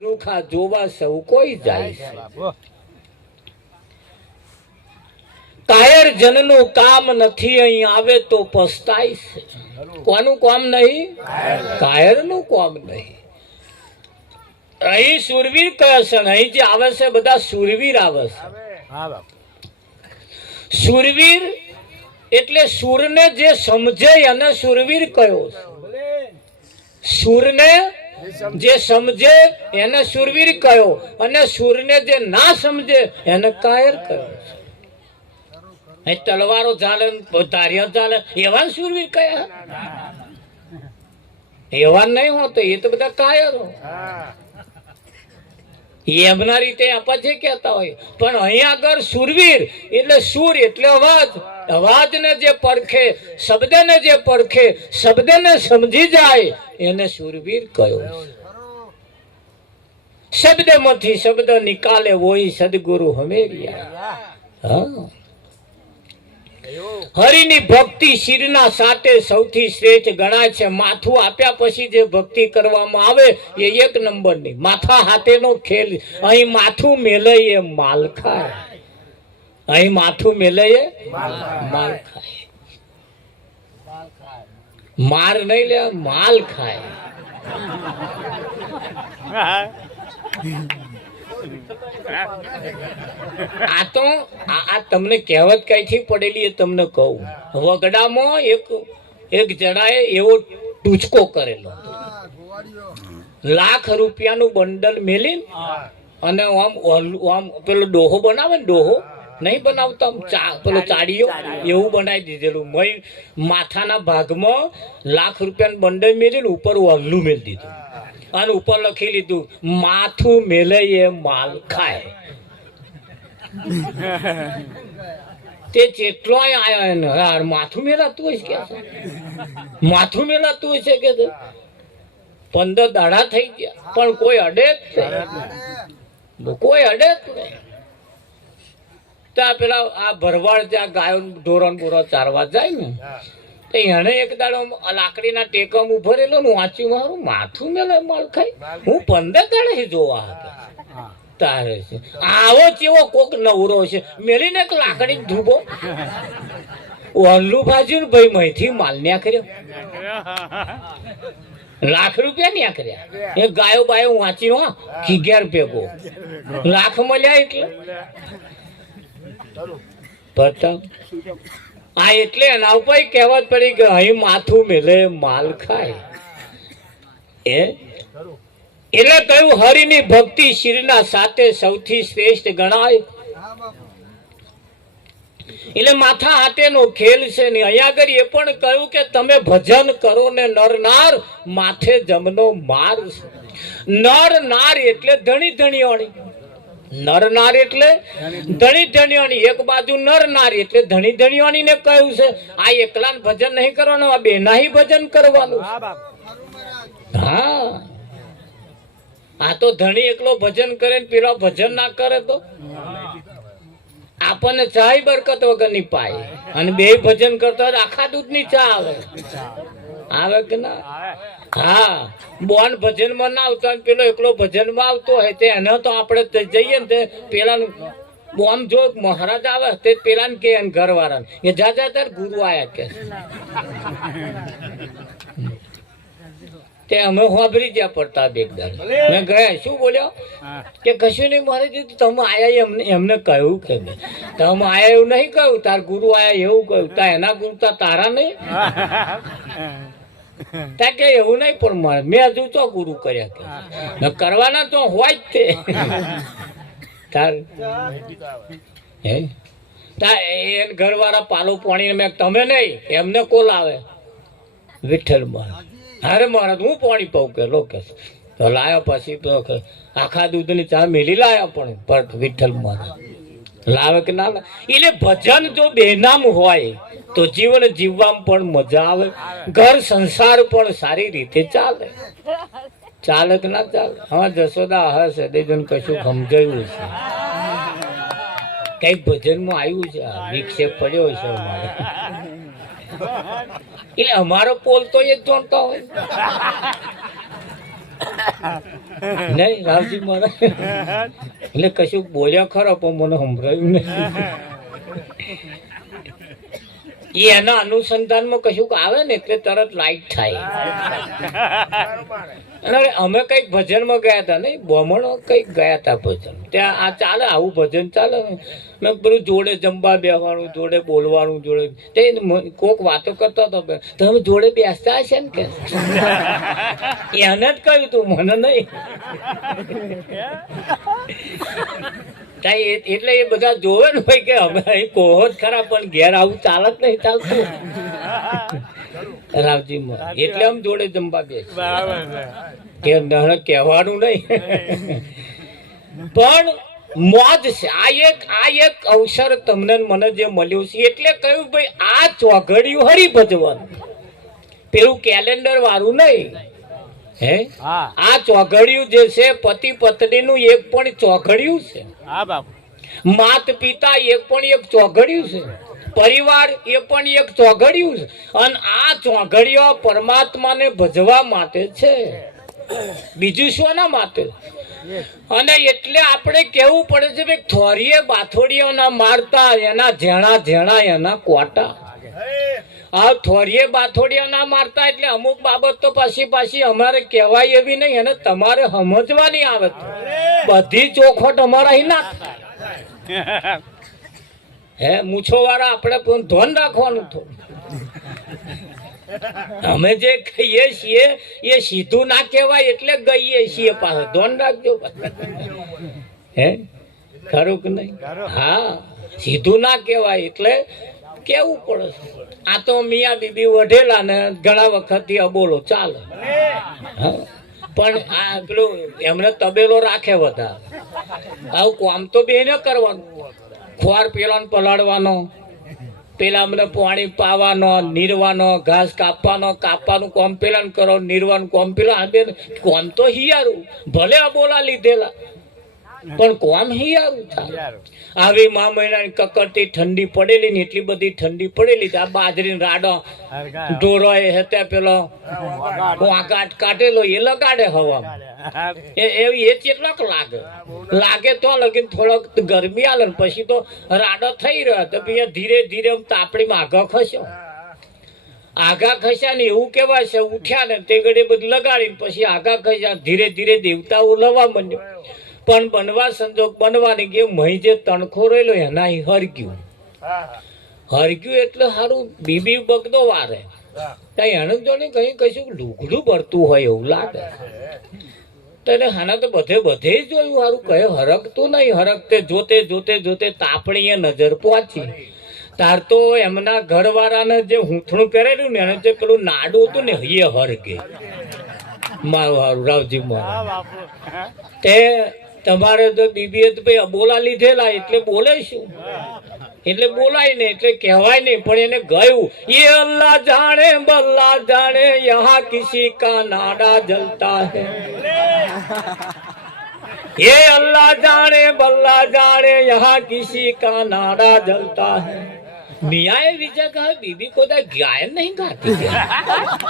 રૂખા જોવા સૌ કોઈ જાય છે। કાયર જનનું કામ નથી, અહીં આવે તો પસ્તાય છે। કોનું કામ નહીં? કાયરનું કામ નહીં। અહીં સુરવીર કહે છે, અહીં જે આવે છે બધા સુરવીર આવે છે। સુરવીર એટલે સુરને જે સમજે એને સુરવીર કયો છે। સુરને જે સમજે એને સુરવીર કયો, અને સુરને જે ના સમજે એને કાયર કયો છે। તલવારો ચાલે, ધારિયા ચાલે, એવા સુરવીર કયા? એવા નહીં હોતો, એ તો બધા કાયરો। એમના રીતે આપણે કહેતા હોય, પણ અહીંયા આગળ સુરવીર એટલે સુર એટલે અવાજ, અવાજને જે પરખે, શબ્દને જે પરખે, શબ્દને સમજી જાય એને સુરવીર કયો। શબ્દમાંથી શબ્દ નિકાલે વોઈ સદગુરુ હમેરિયા। હા, હરિની ભક્તિ શિરના સાટે સૌથી શ્રેષ્ઠ ગણાય છે। માથું આપ્યા પછી જે ભક્તિ કરવામાં આવે એ એક નંબરની। માથા હાથેનો ખેલ। અહીં માથું મેલે એ માલ ખાય, અહીં માથું મેલે એ માલ ખાય। માર નહીં લે, માલ ખાય। આ તો આ તમને કહેવત કઈથી પડેલી એ તમને કહું। વગડામાં એક જણાએ એવો ટૂચકો કરેલો, લાખ રૂપિયાનું બંડલ મેલી અને આમ પેલો ડોહો બનાવે ને, ડોહો નહીં બનાવતા પેલો ચાડીઓ, એવું બનાવી દીધેલું। માથાના ભાગમાં લાખ રૂપિયાનું બંડલ મેલી ઉપર વલ્લું મેલી દીધું અને ઉપર લખી લીધું માથું મેલે એ માલ ખાય। તે જેટલો આયા માથું મેલાતું હોય કે માથું મેલાતું હોય છે કે 15 દાડા થઈ ગયા પણ કોઈ અડે જ નહીં, કોઈ અડે જ નહીં। ત્યાં પેલા આ ભરવાડ ત્યાં ગાયો ઢોરણ બોરો ચારવા જાય ને, તો એને એક દાડો લાકડીના ટેકમ ઉભો રહેલો ને, વાંચ્યું મારું માથું મેલે માલ ખાય। હું 15 દાડે જોવા હતા તારે છે આવો કેવો કોક નવરો છે, મેલીને એક લાકડી ધૂબો વલ્લુ ભાજ્યું ને ભાઈ મહીથી માલ ન્યા કર્યો, લાખ રૂપિયા ન્યા કર્યા। એ ગાયો બાયો વાંચી હા 11 ભેગો લાખ મળ્યા એટલે બતા। આ એટલે એના ઉપર કહેવત પડી કે અહીં માથું મેલે માલ ખાય। એટલે કહ્યું હરિની ભક્તિ શિરના સાથે સૌથી શ્રેષ્ઠ ગણાય। એટલે માથા હાથેનો ખેલ છે ને। અહીંયા આગળ એ પણ કહ્યું કે તમે ભજન કરો ને નર નાર માથે જમનો માર છે। નર નાર એટલે ધણી ધણીવાણી, નર નાર એટલે ધણી ધણીવાણી। એક બાજુ નર નાર એટલે ધણી ધણીવાણી ને કહ્યું છે આ એકલા ભજન નહીં કરવાનું, આ બેના ભજન કરવાનું। હા, આ તો ધણી એકલો ભજન કરે ને પેલો ભજન ના કરે તો આપણને ચા બરકત વગર ની પાય, અને બે ભજન કરતા હોય આખા દૂધ ની ચા આવે, આવે કે ના? હા, બોન ભજન માં ના આવતો પેલો એકલો ભજન માં આવતો હોય તે એને તો આપણે જઈએ ને તે પેલાનું બોમ જો મહારાજ આવે તે પેલા ને કે ઘર વાળા એ જા તાર ગુરુ આયા કે તે અમે હોબરી જ્યાં પડતા દેખદાર મેં ગયા શું બોલ્યો કે કશું નહીં મારે દીધું તમે આયા એમને કહ્યું કે તમે આયા એવું નહીં કહ્યું, તાર ગુરુ આયા એવું કહ્યું, તા એના ગુરુ તારા નહીં તા કે એવું નહીં પણ મારે મેં હજુ તો ગુરુ કર્યા કે કરવાના તો હોય જ તે તાર હે તા એ ઘર વાળા પાલો પાણી મેં તમે નહીં એમને કોલ આવે વિઠ્ઠલ મહારાજ, અરે મહારાજ હું પાણી પાઉં કે લો કે તો લાયા પછી તો આખા દૂધની ચા મેલી લાયા પણ વિઠ્ઠલ મહારાજ લાવે કે ના લાવે। એટલે ભજન જો બેનામ હોય તો જીવન જીવવામાં પણ મજા આવે, ઘર સંસાર પણ સારી રીતે ચાલે। ચાલે કે ના ચાલે? હા, જશોદા હશે દેજન કશું સમજાયું છે, કઈક ભજનમાં આવ્યું છે, વિક્ષેપ પડ્યો છે અમારે। એટલે અમારો પોલ તો એ જ જોડતા હોય નહીં રાવજી મહારાજ એટલે કશું બોલ્યા ખરો પણ મને સંભળાયું નહીં. એ એના અનુસંધાનમાં કશુંક આવે ને એટલે તરત લાઈટ થાય. અને અમે કઈક ભજનમાં ગયા હતા નહીં, બ્રાહ્મણો કઈક ગયા હતા ભજન, ત્યાં આ ચાલે આવું ભજન ચાલે. મેં પેલું જોડે જમવા બેસવાનું, જોડે બોલવાનું, જોડે તે કોક વાતો કરતો હતો, તમે જોડે બેસતા હશે ને કે એને જ કહ્યું તું, મને નહીં. એટલે એ બધા જોવે ને ભાઈ કે અમે અહીં કોહો જ ખરા પણ ઘેર આવું ચાલત નહીં ચાલતું રાવજી એટલે આમ જોડે જમવા બેસ કે કહેવાનું નહીં પણ મોજ છે. આ એક અવસર તમને મને જે મળ્યું છે એટલે કહ્યું ભાઈ આ ચોઘડિયું હરી ભજવાનું, પેલું કેલેન્ડર વાળું નહીં. હે આ ચોઘડિયું જે છે પતિ પત્ની નું એક પણ ચોઘડિયું છે, માત પિતા એક પણ એક ચોઘડિયું છે, પરિવાર એ પણ એક ચોઘડિયું છે. અને આ ચોઘડિયો પરમાત્માને ભજવા માટે છે, બીજું શોના માટે? અને એટલે આપણે કેવું પડે છે ભાઈ થોરીએ બાથોડીઓ ના મારતા એના ઝેણા ઝેણા એના કોટા. આ થોરીએ બાથોડીઓ ના મારતા એટલે અમુક બાબત તો પાછી અમારે કહેવાય એવી નહીં, અને તમારે સમજવાની આવે તો બધી ચોખવટ અમારા અહીં ના થાય. હે મૂછો વાળા આપણે પણ ધ્યાન રાખવાનું થોડું. અમે જે કહીએ છીએ એ સીધું ના કહેવાય એટલે ગઈએ છીએ પાછા, ધ્યાન રાખજો. હે ખરું કે નહીં? હા સીધું ના કહેવાય એટલે કેવું પડે. આ તો મિયા બીબી વઢેલા ને ઘણા વખત બોલો ચાલે, પણ આ પેલું એમને તબેલો રાખે બધા. આવું કામ તો બેને કરવાનું, ખોર પેલા પલાળવાનો, પેલા અમને પાણી પાવાનો, નીરવાનો, ઘાસ કાપવાનું કોમ પેલા કરો, નીરવાનું કોમ પેલા. કોમ તો હિયારું ભલે અબોલા લીધેલા પણ કોમ હિયારું થાય. આવી મા મહિનાની કકડતી ઠંડી પડેલી ને એટલી બધી ઠંડી પડેલી, આ બાજરી રાડો ઢોરો એ હતા પેલો વાંકાટ કાઢેલો એ લગાડે હવામાં, એ કેટલોક લાગે તો લગીને થોડોક ગરમી આલે ને પછી તો રાડો થઈ રહ્યો તો ધીરે ધીરે તાપડીમાં આગા ખસ્યા ને એવું કેવાય છે. ઉઠ્યા ને તે ઘડી બધું લગાડીને પછી આગા ખસ્યા, ધીરે ધીરે દેવતાઓ લવા માંડ્યો. પણ બનવા સંજોગ બનવાની કે મહી જે તણખો રહેલો એના હરગ્યું એટલે સારું બીબી બગદો વારે એને જો ને કઈ કશું લુગડું ભરતું હોય એવું લાગે. તને હાના તો બધે જોયું સારું કહે હરકતું નહીં. હરકતે જોતે તાપણીએ નજર પહોંચી તાર તો એમના ઘરવાળાને જે હૂંથણું પહેરેલું ને એને જે પેલું નાડું હતું ને એ હરગે મારું હારું રાવજી મારું. તે તમારે તો બીબીએ તો ભાઈ અબોલા લીધેલા એટલે બોલે શું, એટલે બોલાય ને એટલે કહેવાય નહીં. પણ એને ગયું ये अल्लाह जाने बल्ला जाने यहाँ किसी का नाड़ा जलता है, ये अल्लाह जाने बल्ला जाने यहाँ किसी का नाड़ा जलता है. मियाँ એ વિચાર કહે બીબી કોઈ ગાયન નહીં ગાતી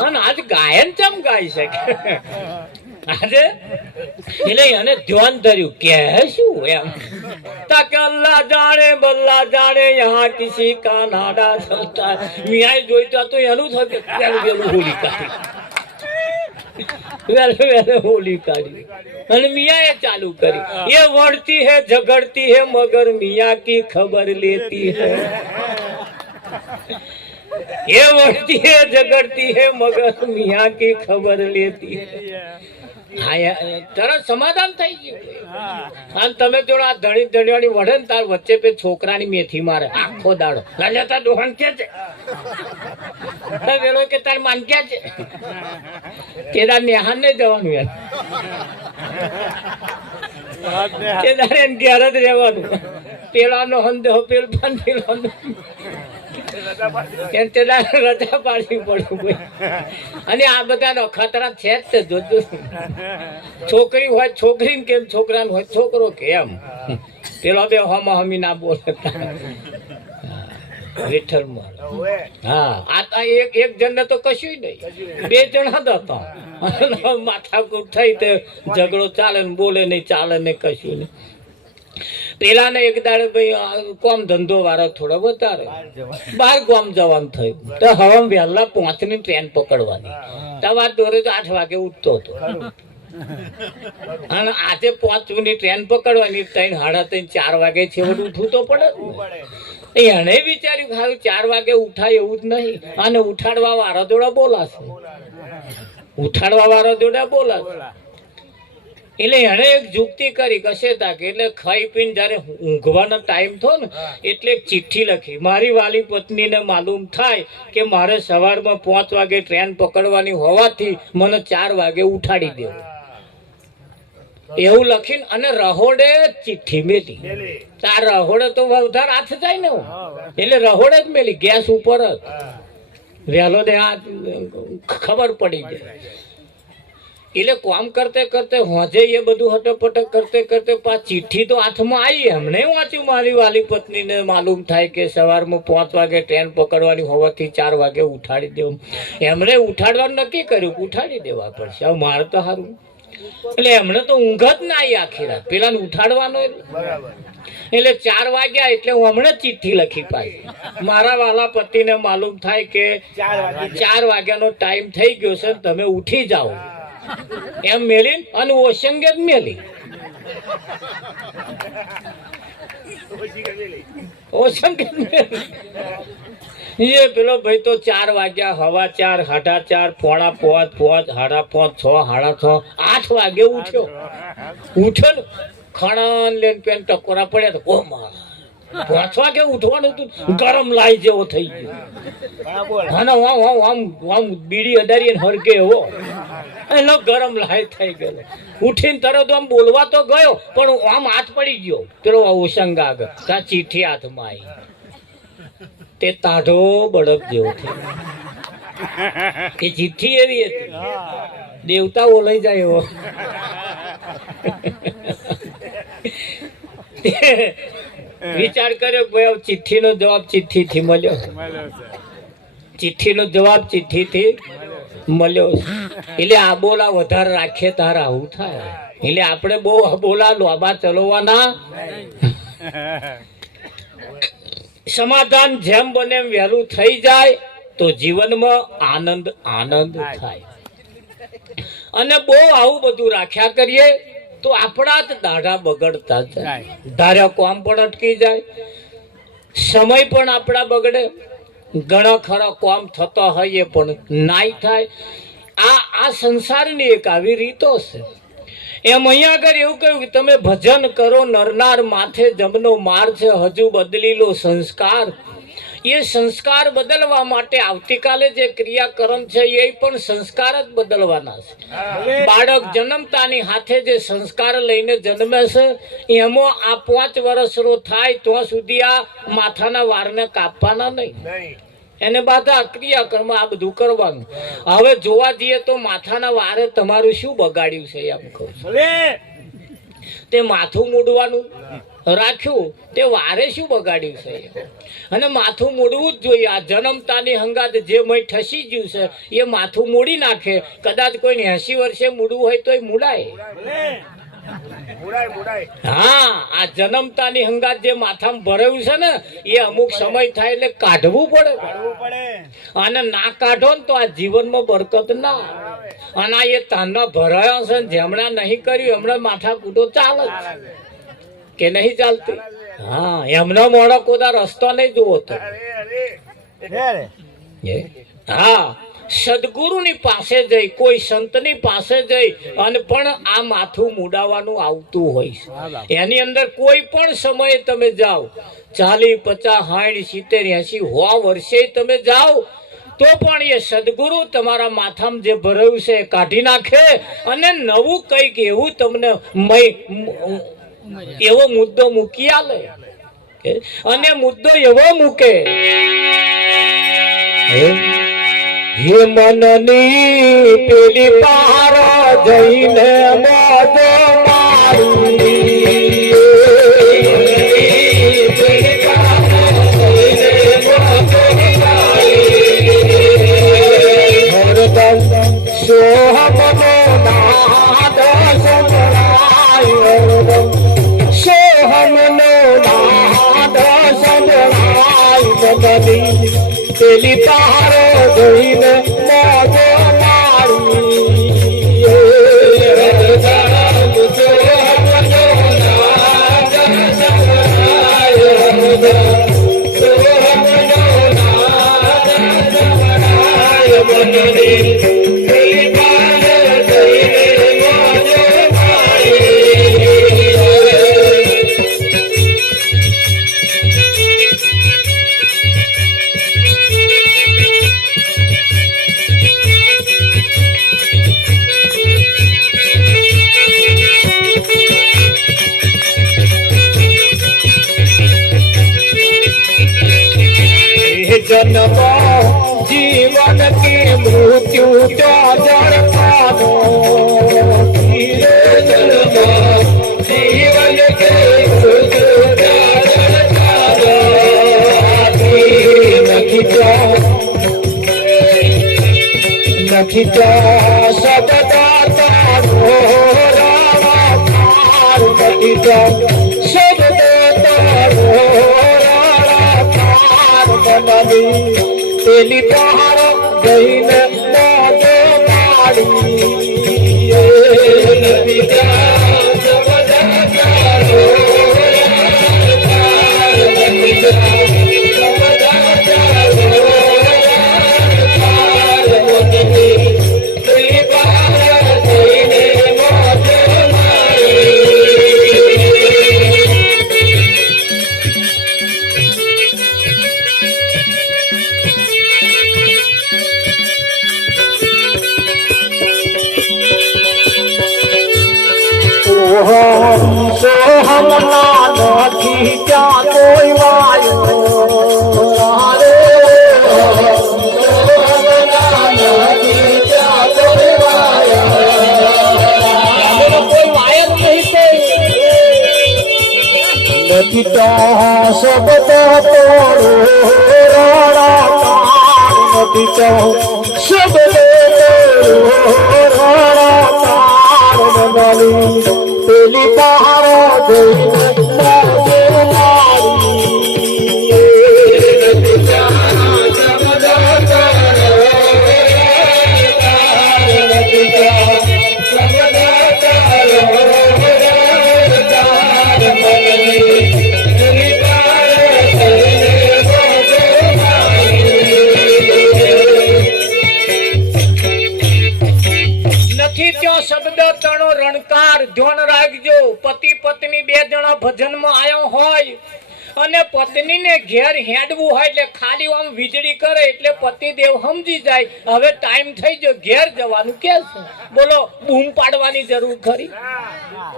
અને આજ ગાયન ચમ ગાઈ શકે આજે. એટલે એને ધ્યાન ધર્યું કે શું એમ તાકે અલ્લાહ જાણે બલ્લા જાણે યહાં કિસી કા નાડા ચલતા. મિયાએ જોઈતા તો એનું થયું કે વેલું હોલી કાઢી અને મિયાએ ચાલુ કરી. ये वड़ती है झगड़ती है मगर मियाँ की खबर लेती है, ये वड़ती है झगड़ती है मगर मियाँ की खबर लेती है. તરત સમાધાન થઈ ગયું. અને તમે જોડો આ ધણી ધણીવાળી વઢે ને તાર વચ્ચે પે છોકરાની મેથી મારે આખો દાડો લજતા દોહન કે છે વેલો કે તાર માન ક્યાં છે તેરા નેહાન નહીં જવાનું યાર, તે તારે ઘેર જ રહેવાનું. પેલાનો હંધો પેલ પેલો રજા પાડવી પડે. અને આ બધા ખતરા છે જ જોજો. છોકરી હોય છોકરી કેમ, છોકરાને હોય છોકરો કેમ, પેલો બે હમી ના બોલે. વિઠ્ઠલ મારો. હા આ એક જણને તો કશું નહીં, 2 જણા જ હતા. માથાકૂટ થઈ તે ઝઘડો ચાલે ને બોલે નહીં, ચાલે ને કશું નહીં. પેલા ને એક દાડે ભાઈ કોમ ધંધો વાળો થોડો વધારે બહાર ગામ જવાનું થયું તો હવે વહેલા 5 ની ટ્રેન પકડવાની. સવાર દોરે તો 8 વાગે ઉઠતો હતો અને આજે 5 ની ટ્રેન પકડવાની 3, 3:30, 4 વાગે છેવટ ઉઠવું તો પડે. એને વિચાર્યું ખાલી 4 વાગે ઉઠાય એવું જ નહીં, અને ઉઠાડવા વાળા જોડે બોલાશે, ઉઠાડવા વાળા જોડે બોલાશે. એટલે એને એક જુક્તિ કરી કશે તાકે, એટલે ખાઈ પીને જયારે ઊંઘવાનો ટાઈમ થયો ને એટલે એક ચિઠ્ઠી લખી. મારી વાલી પત્નીને માલુમ થાય કે મારે સવારમાં 5 વાગે ટ્રેન પકડવાની હોવાથી મને 4 વાગે ઉઠાડી દેવું, એવું લખીને અને રહોડે ચિઠ્ઠી મેલી. તાર રહોડે તો વધારે હાથ જાય ને, એટલે રહોડે જ મેલી, ગેસ ઉપર જ વહેલો ને આ ખબર પડી જાય. એટલે કામ કરતે કરતે હોજે એ બધું હટપટક કરતે કરતે પાછ ચિઠ્ઠી તો હાથમાં આવી. એમણે વાંચ્યું મારી વાલી પત્નીને માલુમ થાય કે સવારમાં 5 વાગે ટ્રેન પકડવાની હોવાથી 4 વાગે ઉઠાડી દેવું. એમણે ઉઠાડવાનું નક્કી કર્યું, ઉઠાડી દેવા પડશે. હવે મારે તો સારું, એટલે એમણે તો ઊંઘ જ ના આવી આખી રાત, પેલા ઉઠાડવાનો. એટલે 4 વાગ્યા એટલે હું હમણાં ચિઠ્ઠી લખી પાછી. મારા વાલા પતિને માલુમ થાય કે 4 વાગ્યાનો ટાઈમ થઈ ગયો છે, તમે ઉઠી જાઓ એમ મેલી અને ઓશંગે જ મેલી. ઓશંગે એ પેલો ભાઈ તો 4 વાગ્યા, 4:15, 4:30, 4:45, 5:30, 6:30, 8 વાગે ઉઠ્યો ને ખણન લઈને પેન ટકોરા પડ્યા તો ઓ મારા 5 વાગે ઉઠવાનું હતું, ગરમ લાઈ જેવો થઈ ગયો. અને આમ બીડી અડારી હરકે એવો એનો ગરમ લાઈ થઈ ગયો. ઉઠીને તરત આમ બોલવા તો ગયો પણ આમ હાથ પડી ગયો પેલો ઓશંગ આગળ. ત્યાં ચીઠી હાથમાં આવી, તે તાઢો બળદ જેવો થયો. એ ચિઠ્ઠી એવી હતી દેવતા ઓલાઈ જાય એવો. વિચાર કર્યો ભાઈ ચિઠ્ઠી નો જવાબ ચિઠ્ઠી થી મળ્યો, ચિઠ્ઠી નો જવાબ ચિઠ્ઠી થી મળ્યો. એટલે આ બોલા વધારે રાખીએ તારા આવું થાય. એટલે આપણે બહુ બોલા લોબા ચલાવવાના. સમાધાન જેમ બને એમ વહેલું થઈ જાય તો જીવનમાં આનંદ આનંદ થાય. અને બહુ આવું બધું રાખ્યા કરીએ તો આપણા જ દાઢા બગડતા જાય, ધાર્યા કામ પણ અટકી જાય, સમય પણ આપણા બગડે, ઘણા ખરા કામ થતા હોય પણ નાય થાય. આ સંસારની એક આવી રીતો છે. એમ અહીંયા આગળ એવું કહ્યું કે તમે ભજન કરો નરનાર માથે જમનો માર છે, હજુ બદલી લો સંસ્કાર. એ સંસ્કાર બદલવા માટે આવતીકાલે જે ક્રિયાકર્મ છે એ પણ સંસ્કાર જ બદલવાના છે. બાળક જન્મતાની હાથે જે સંસ્કાર લઈને જન્મે છે એમાં આ 5 વર્ષનો થાય ત્યાં સુધી આ માથાના વારને કાપવાના નહીં, એને બાધા ક્રિયાકર્મ આ બધું કરવાનું. હવે જોવા જઈએ તો માથાના વારે તમારું શું બગાડ્યું છે એમ કહું છું. તે માથું મૂડવાનું રાખ્યું તે વારે શું બગાડ્યું છે? અને માથું મૂડવું જ જોઈએ. આ જન્મતાની હંગાત જે મય ઠસી ગયું છે એ માથું મૂડી નાખે. કદાચ કોઈને 80 વર્ષે મૂડવું હોય તો મૂડાય. હા, આ જન્મતાની હંગાત જે માથામાં ભરાયું છે ને એ અમુક સમય થાય એટલે કાઢવું પડે. અને ના કાઢો ને તો આ જીવનમાં બરકત ના. અને એ તાના ભરાયા છે જેમણા નહીં કર્યું એમણા માથા કૂટો ચાલે કે નહીં ચાલતી? હા, એમના મોડા કોદા રસ્તો નહીં જોવો તો. હા, સદગુરુની પાસે જઈ કોઈ સંતની પાસે જઈ અને પણ આ માથું મુડાવવાનું આવતું હોય છે. એની અંદર કોઈ પણ સમયે તમે જાઓ, 40, 50, 60, 70, 80, 100 વર્ષે તમે જાઓ તો પણ એ સદગુરુ તમારા માથામાં જે ભરાયું છે કાઢી નાખે અને નવું કંઈક એવું તમને એવો મુદ્દો મૂકી આલે. અને મુદ્દો એવો મૂકે હે મનની પેલી પાર જઈને મોજો મારી મનો નાદ સંભળાય બદલી પેલી પહાડો જોઈને મોજો મારી जन्म जीवन की मृत्यु तो जड़ पानो जन्म जीवन के मृत्यु तो जड़ पानो नखी तो सदा तारो राणा तार नखी तो सदा तारो પેલી પહાડ જઈને મોજો સોહમના નથી ત્યાં કોઈ વાયો રે સોહમના નથી ત્યાં કોઈ વાયો કોઈ વાયર નહીં નથી તો શબ્દ તોડો રાણા નથી તો શબ્દ તોડો રાણા પેલી પહાડો જોઈને મોજો મારી રણકાર ધ્યાન રાખજો પતિ પત્ની બે જણા ભજનમાં આવ્યો હોય અને પત્નીને ઘેર હેડવું હોય એટલે ખાલી આમ વીજળી કરે એટલે પતિદેવ સમજી જાય હવે ટાઈમ થઈ ગયો ઘેર જવાનું કે છે બોલો બૂમ પાડવાની જરૂર ખરી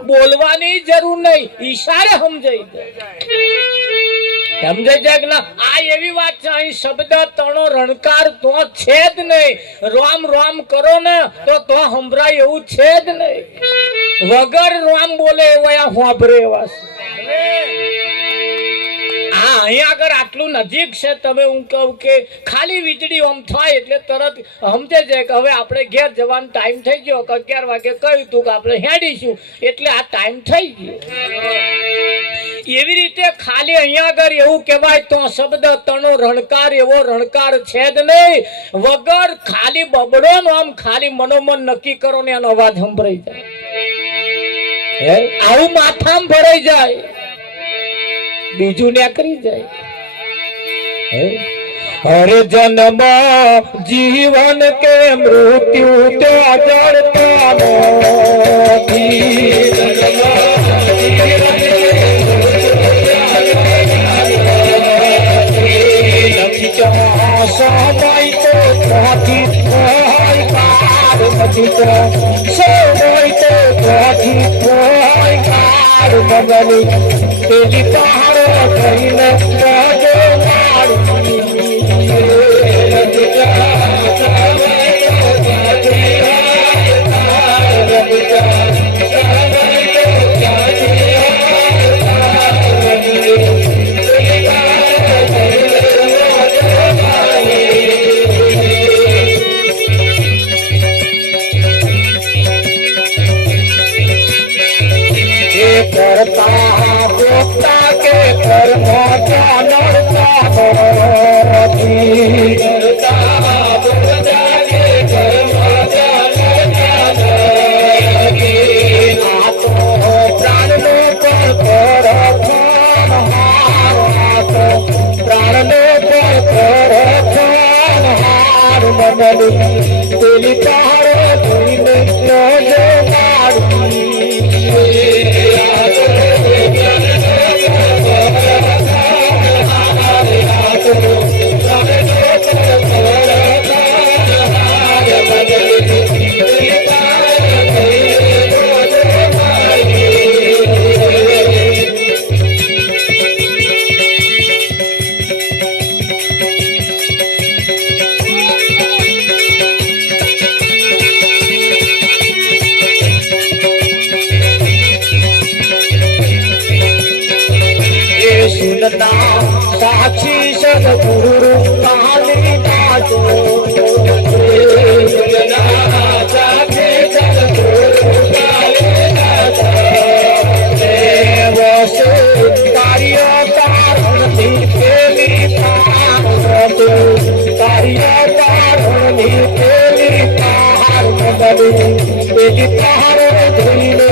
બોલવાની જરૂર નહીં ઈશારે સમજાઈ જાય સમજાઈ જાય કે ના આ એવી વાત છે અહીં શબ્દ તણો રણકાર તો છે જ નહીં રામ રામ કરો ને તો સંભળાય એવું છે જ નહીં વગર રામ બોલે એવા હોંભરે એવા હા અહીંયા આગળ આટલું નજીક છે તમે હું કહું કે ખાલી વીજળી આમ થાય એટલે તરત સમજે જાય કે હવે આપણે ઘેર જવાનો ટાઈમ થઈ ગયો 11 વાગે કહ્યું તું કે આપણે હેડીશું એટલે આ ટાઈમ થઈ ગયો એવી રીતે ખાલી અહીંયા આગળ એવું કહેવાય તો શબ્દ તણો રણકાર એવો રણકાર છે જ નહીં વગર ખાલી બબડો નો આમ ખાલી મનોમન નક્કી કરો ને એનો અવાજ સંભળાઈ જાય આવું માથામાં ભરાઈ જાય બીજું નીકળી જાય હરે જન્મ જીવન કે મૃત્યુ તો જડતા તેલી પહાડો થઈને મોજો કરતા પોતા કે કર્મ જાણતા નથી કરતા પોતા કે કર્મ જાણતા નથી આ તો પ્રાણનો પર પ્રાણનો પર હાર મનની તેની તારો જોઈને નજે साक्षी सदगुरु कालिदास साक्षी सदगुरु कालिदास देवस कार्य कारण निपेली पार कार्य कारण निपेली पार पेली पार धुले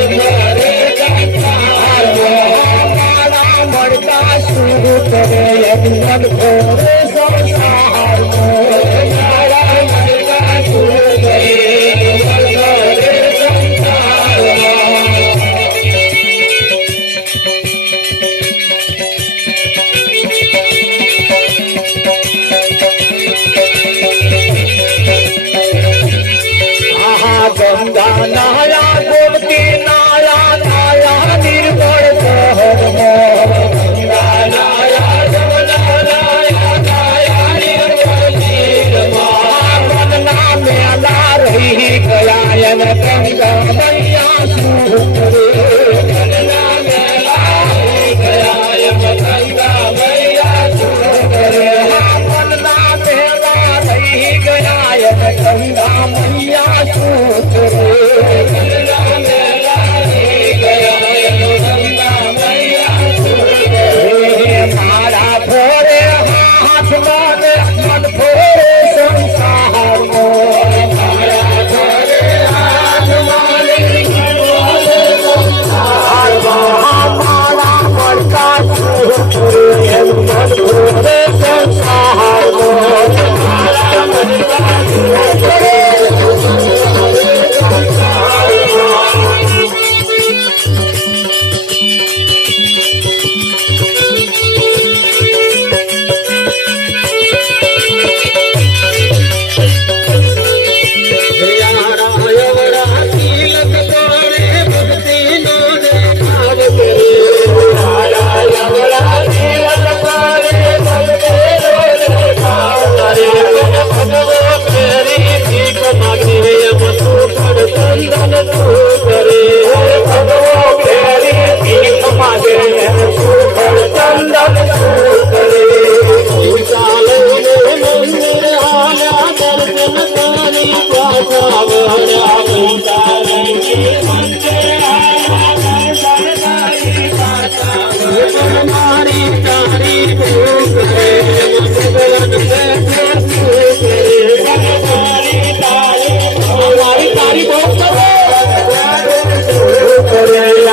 नजो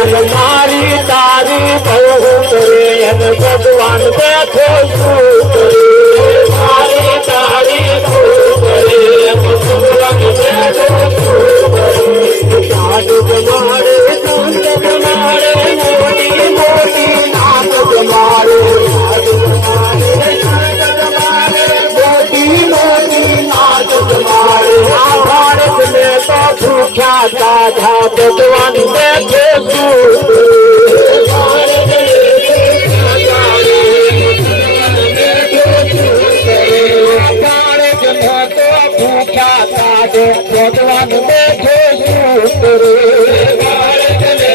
મારી તારી બહુ કરે અને ભગવાન બેઠો શું કરે મારી તારી બહુ કરે ભગવાન બેઠો શું કરે નાદ જમાડે સંત જમાડે મોટી મોટી નાદ જમાડે મોટી મોટી નાદ જમાડે આ ભારત ને તો ભૂખ્યા દાદા ભગવાન બેઠે ભગવાન બેઠે શું કરે ભગવાન બેઠે શું કરે મારા ઘરે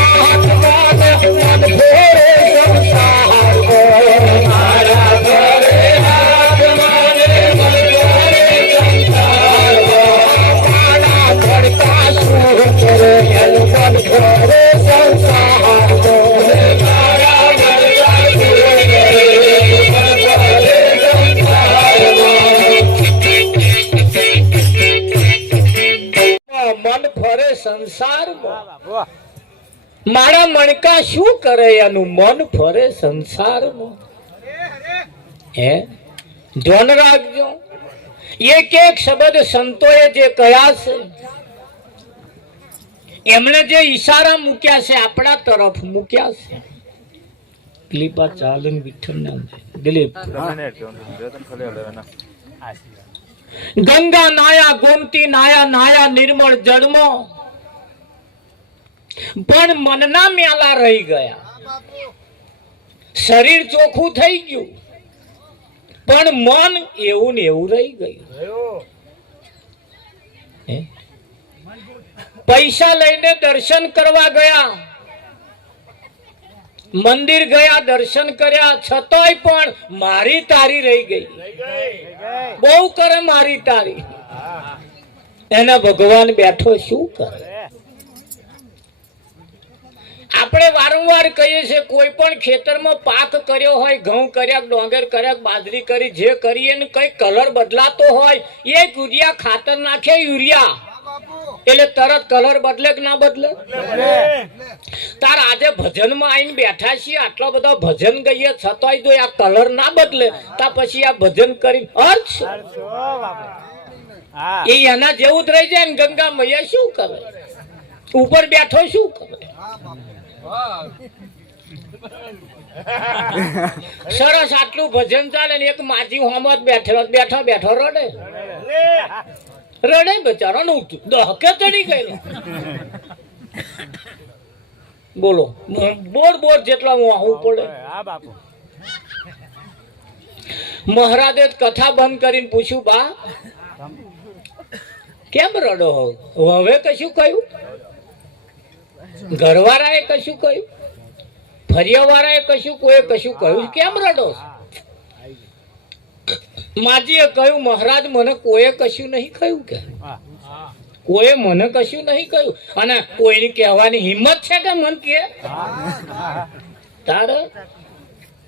હાથ વાગે મન ફેરે સંસાર મારા ઘરે હાથ વાગે મન ફેરે સંસાર મારા ભડકા શું કરે મન ફેરે સંસાર મન ફરે સંસારમાં મારા મણકા શું કરે એનું મન ફરે સંસારમાં હે ધ્યાન રાખજો એક એક શબ્દ સંતોએ જે કહ્યા છે એમણે જે ઈશારા મૂક્યા છે આપણા તરફ મૂક્યા છે દિલીપા ચાલન વિઠ્ઠલ નામ દિલીપ ગંગા નાયા ગોમતી નાયા નાયા નિર્મળ જળમાં પણ મનના મ્યાલા રહી ગયા શરીર ચોખ્ખું થઈ ગયું પણ મન એવું ને એવું રહી ગયું પૈસા લઈને દર્શન કરવા ગયા મંદિર ગયા દર્શન કર્યા છતાંય પણ મારી તારી રહી ગઈ બહુ કરે મારી તારી એના ભગવાન બેઠો શું કરે આપણે વારંવાર કહીએ છીએ કોઈ પણ ખેતરમાં પાક કર્યો હોય ઘઉં કર્યા ડોંગર કર્યા બાજરી કરી જે કરીએ ને કઈ કલર બદલાતો હોય એ યુરિયા ખાતર નાખે યુરિયા એટલે તરત કલર બદલે કે ના બદલે તાર આજે ભજનમાં આવીને બેઠા છીએ આટલા બધા ભજન ગઈએ છતાંય જો આ કલર ના બદલે તા પછી આ ભજન કરી અર્થ એ એના જેવું જ રહી જાય ને ગંગા મૈયા શું કરે ઉપર બેઠો શું કરે સરસ આટલું ભજન ચાલે ને એક માજી હોમત બેઠો બેઠો બેઠો રડે રડે બચારો નું દહકે ચડી ગયેલો બોલો બોર બોર જેટલા વાહવું પડે મહારાજે કથા બંધ કરીને પૂછ્યું બા કેમ રડો હો હવે કશું કહ્યું ઘરવાળાએ કશું કહ્યું ફરિયાવાળાએ કશું કોઈ કશું કહ્યું કેમ રડો માજીએ કહ્યું મહારાજ મને કોઈએ કશું નહીં કહ્યું કે કોઈ મને કશું નહીં કહ્યું અને કોઈની કહેવાની હિંમત છે કે મન કે તારે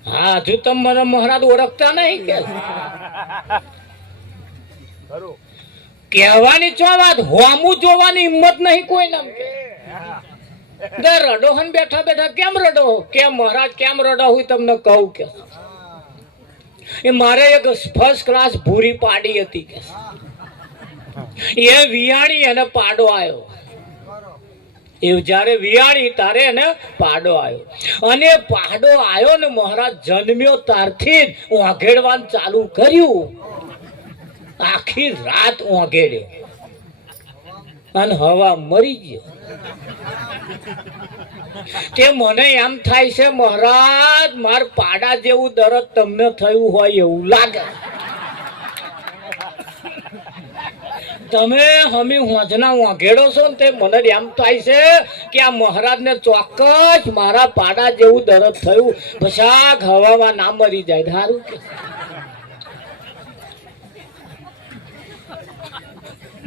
હા હજુ તમે મને મહારાજ ઓળખતા નહીં કે કહેવાની ચો વાત હોમું જોવાની હિંમત નહીં કોઈ નામ કે રડો હન બેઠા બેઠા કેમ રડો કેમ મહારાજ કેમ રડો હું તમને કહું કે એ મારે એક ફર્સ્ટ ક્લાસ ભૂરી પાડી હતી કે એ વિયાણી એને પાડો આવ્યો એ જયારે વિયાણી તારે એને પાડો આવ્યો અને પાડો આવ્યો ને મહારાજ જન્મ્યો તારથી જ ઓઘેડવાનું ચાલુ કર્યું આખી રાત ઓઘેડ્યો અને હવા મરી ગયો તે મને એમ થાય છે મહારાજ માર પાડા જેવું દરદ તમને થયું હોય એવું લાગે તમે હમી હોજના વાઘેડો છો ને તે મને એમ થાય છે કે આ મહારાજ ને ચોક્કસ મારા પાડા જેવું દરદ થયું પછાક હવામાં ના મરી જાય સારું કે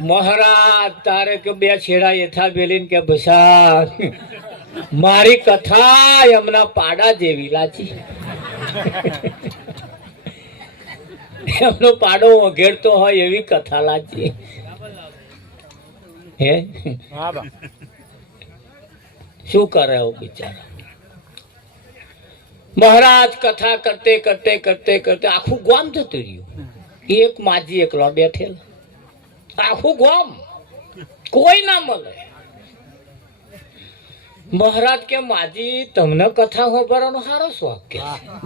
મહારાજ તારે કે બે છેડા એથા બેલીને કે ભસા મારી કથા એમના પાડા જેવી લાચી એમનો પાડો વઘેરતો હોય એવી કથા લાગી. હે શું કરે બિચારા મહારાજ? કથા કરતે કરતે કરતે કરતે આખું ગામ જતું રહ્યું. એક માજી એકલો બેઠેલા, આખું ગામ કોઈ ના મળે. મહારાજ કે માજી તમને કથા સાંભળવાનો સારો શોખ કે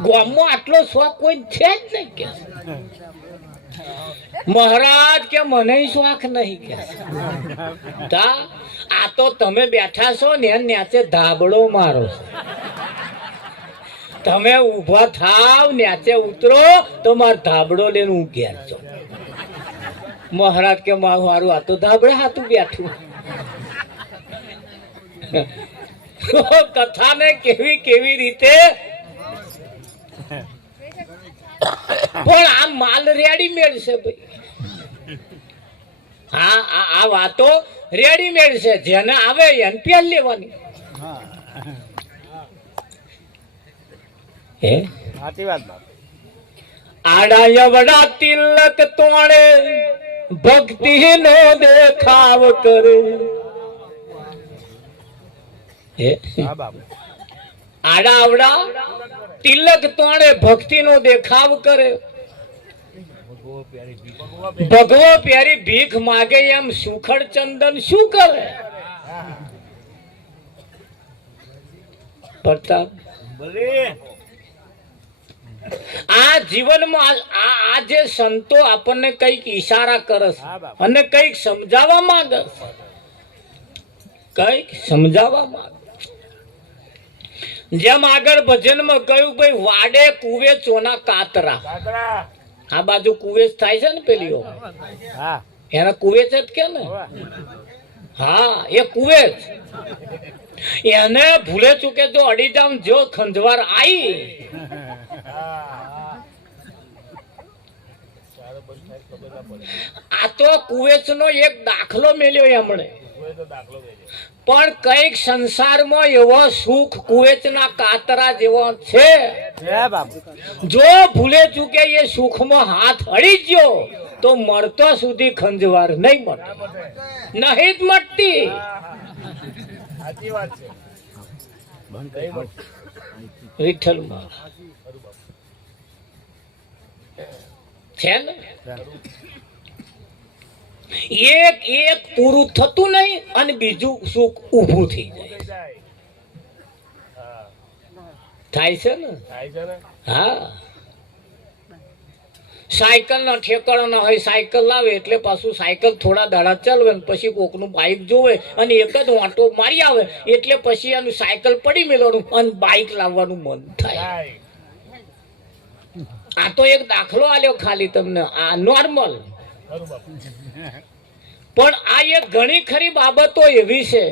ગામમાં આટલો શોખ કોઈ છે જ નહીં કે. મહારાજ કે મને શોખ નહીં કે. આ તો તમે બેઠા છો ને ન્યાચે ધાબળો મારો છો. તમે ઉભા થાવ ન્યાચે ઉતરો તો મારો ધાબળો લઈને હું ઘેર છો. મહારાજ કે મારું આ તો ધાબળે હાથું બેઠું. કથા ને કેવી કેવી રીતે પણ આ માલ રેડીમેડ છે ભાઈ. હા આ વાતો રેડીમેડ છે, જેને આવે એને પેલ લેવાની. હે સાચી વાત. આડા વડા તિલક તોડે ભક્તિ નો દેખાવ કરે. આડા આવડા તિલક તોડે ભક્તિ નો દેખાવ કરે. ભગવો પ્યારી ભીખ માગે એમ સુખડ ચંદન શું કરે? પ્રતાપ આ જીવનમાં આ જે સંતો આપણને કઈક ઈશારા કરે છે અને કઈક સમજાવવા માંગે છે, કઈક સમજાવવા માંગે. જેમ આગળ ભજનમાં કહ્યું ભાઈ વાડે કુવે ચોના કાતરા. આ બાજુ કુવેચ થાય છે ને પેલી એના કુવેચ જ કે ને. હા એ કુવેચ. એને ભૂલે ચૂકે તો અડીજામ જો ખંજવાર આવી આ તો કુવેચ નો એક દાખલો મેલ્યો એમણે. પણ કઈક સંસારમાં એવો સુખ કુવેચના કાતરા જેવો છે, જો ભૂલે ચૂકે એ સુખમાં હાથ અડી ગયો તો મળતો સુધી ખંજવાર નહીં મળે, નહીં જ મળતી. વિઠ્ઠલમાં છે ને એક એક પૂરું થતું નહીં અને બીજું સુખ ઊભું થઈ જાય. થાય છે ને? હા. સાયકલ નો ઠેકાણો ના હોય, સાયકલ લાવે એટલે પાછું સાયકલ થોડા દાડા ચાલવે પછી કોકનું બાઇક જોવે અને એક જ વાંટો મારી આવે એટલે પછી એનું સાયકલ પડી મેળવાનું અને બાઇક લાવવાનું મન થાય. આ તો એક દાખલો આલ્યો ખાલી તમને, આ નોર્મલ. પણ આ એક ઘણી ખરી બાબતો એવી છે,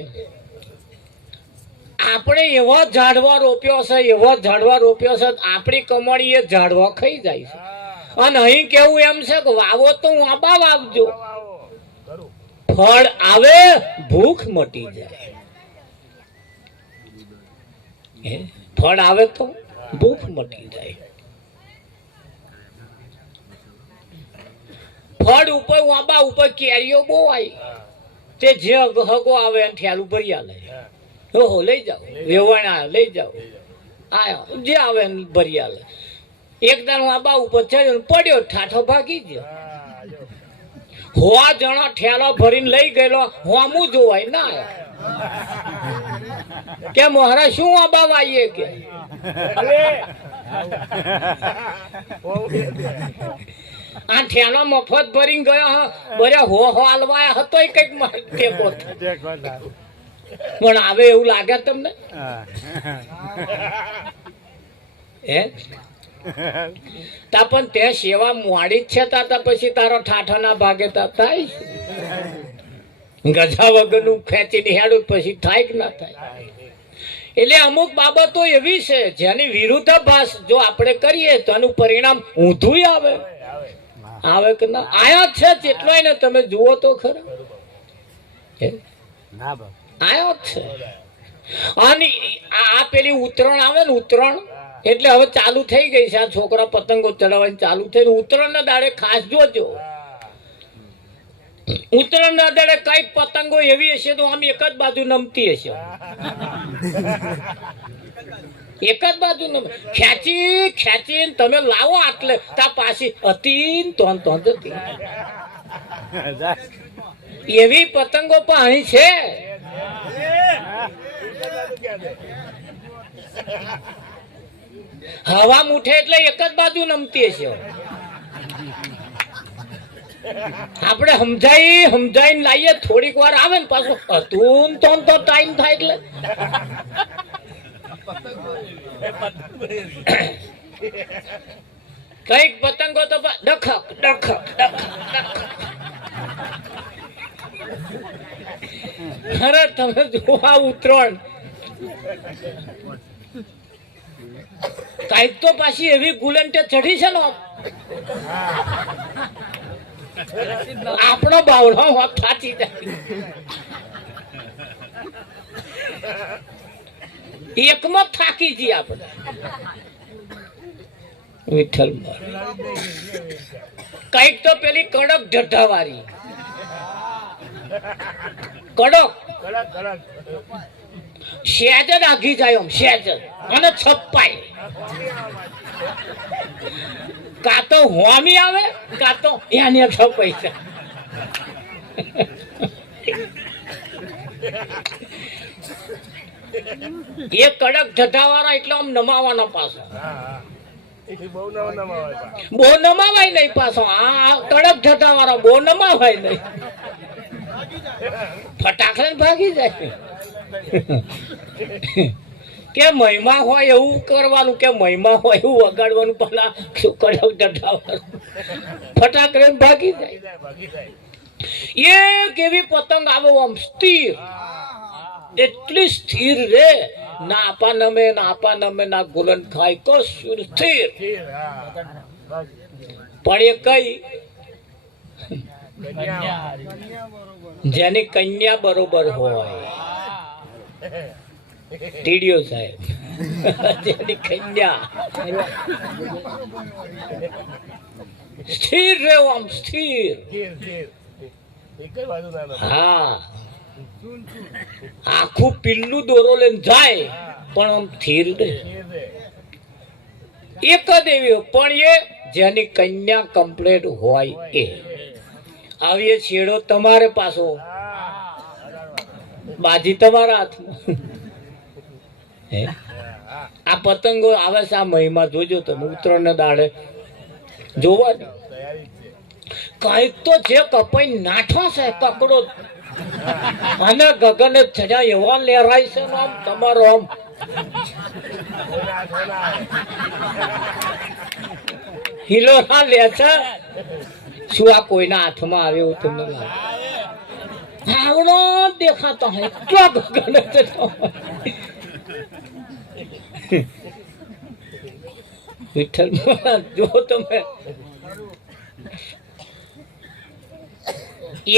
આપણે એવો ઝાડવા રોપ્યો છે, એવો ઝાડવા રોપ્યો છે, આપણી કમાણી એ ઝાડવા ખાઈ જાય છે. અને અહીં કેવું એમ છે કે વાવો તો આંબા વાવજો, ફળ આવે ભૂખ મટી જાય. ફળ આવે તો ભૂખ મટી જાય. ફળ ઉપર આંબા ઉપર કેરીઓ બહુ આવી, તે જે હગો આવે એને ઠેલું ભરી આલે. ઓહો લઈ જાઓ, વેવાણા લઈ જાઓ, આયા જે આવે એને ભરી આલે. એકદમ આંબા ઉપર ચડ્યો પડ્યો, ઠાઠો ભાગી ગયો. હોવા જણા ઠેલો ભરીને લઈ ગયેલો, હોમું જોવાય ના કે મહારાજ શું આંબા વાઈએ કે આ ઠેલો મફત ભરીને ગયો બરે હો હાલવાયા હતો કઈક ટેકો. પણ હવે એવું લાગે તમને? હે તા પણ તે સેવા મોડી જ છે તા પછી તારો ઠાઠા ના ભાગે તા થાય. ગજા વગર નું ખેંચી હેડું પછી થાય કે ના થાય. એટલે અમુક બાબતો એવી છે જેની વિરુદ્ધાભાસ જો આપણે કરીએ તો એનું પરિણામ ઊંધું આવે. આવે કે ના? આયા જ છે જેટલોય ને તમે જુઓ તો ખરા, આયો જ છે. અને આ પેલી ઉત્તરાયણ આવે ને, ઉત્તરાયણ એટલે હવે ચાલુ થઈ ગઈ છે આ છોકરા પતંગો ચડાવવાની ચાલુ થઈ. ઉત્તરાયણના દાડે ખાસ જોજો. ઉત્તરાયણના દાડે કઈક પતંગો એવી હશે તો આમ એક જ બાજુ નમતી હશે. એક જ બાજુ ખેંચી ખેંચીને તમે લાવો આટલે તા પાછી હતી તો જતી. એવી પતંગો પણ અહીં છે. હવા મુઠે એટલે એક જ બાજુ નમતી હશે. આપણે સમજાઈને લાવીએ થોડીક વાર આવે ને પાછું હતું તો ટાઈમ થાય એટલે કઈક પતંગો તો ડખક ડખક ડખક. અરે તમે જોવા ઉતરણ કઈક તો પાછી એવી ગુલંટે ચડી છે ને આપણો બાવડો હોત થાચી જાય. એકમાં થાકી જઈએ આપણે. વિઠ્ઠલ કઈક તો પેલી કડક ઢઢાવાળી કડક સહેજ જ આઘી જાય આમ સહેજ જ અને છપ્પાય. કાં તો હોમી આવે કાં તો એને છપાઈ છે. એ કડક ઢઢાવાળા એટલે આમ નમાવાના પાછો બહુ નમાવાય નહીં પાછો. આ કડક ઢઢાવાળા બહુ નમાવાય નહીં. ફટાકડે ભાગી જાય. કે મહિમા હોય એવું કરવાનું કે મહિમા હોય એવું વગાડવાનું. પેલા કડક ઢઢાવાળું ફટાકડે ભાગી જાય. એક એવી પતંગ આવે આમ સ્થિર એટલી સ્થિર રે ના આપા નમે ના ગુલન ખાય કશું સ્થિર. પણ એ કઈ જેની કન્યા બરોબર હોય ટીડીઓ સાહેબ જેની કન્યા સ્થિર રે આમ સ્થિર. હા આખું પિલ્લું દોરો લઈને જાય પણ આમ સ્થિર રે. એક જ એવી પણ એ જેની કન્યા કમ્પ્લીટ હોય એ આવી છેડો તમારે પાછો બાજી તમારા હાથમાં. આ પતંગો આવે છે આ મહિમા જોજો તમે ઉત્તરાયણ દાડે જોવા. કઈક તો જે કપાઈ નાઠો છે પકડો અને ગગને ચડ્યા એવા લહેરાય છે ને આમ તમારો આમ હિલો ના લે છે. શું આ કોઈના હાથમાં આવે એવું તમને આવડો દેખાતો હોય એટલો ગગને ચડ્યો. વિઠ્ઠલ જો તમે